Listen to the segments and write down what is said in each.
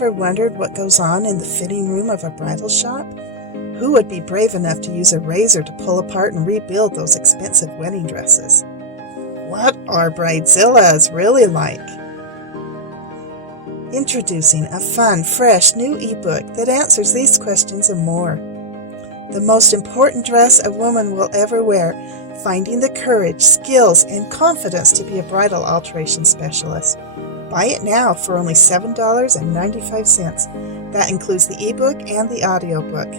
ever wondered what goes on in the fitting room of a bridal shop? Who would be brave enough to use a razor to pull apart and rebuild those expensive wedding dresses? What are bridezillas really like? Introducing a fun, fresh, new ebook that answers these questions and more. The most important dress a woman will ever wear, finding the courage, skills, and confidence to be a bridal alteration specialist. Buy it now for only $7.95. That includes the ebook and the audiobook.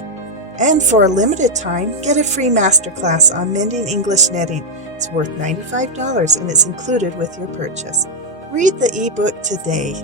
And for a limited time, get a free masterclass on mending English netting. It's worth $95 and it's included with your purchase. Read the ebook today.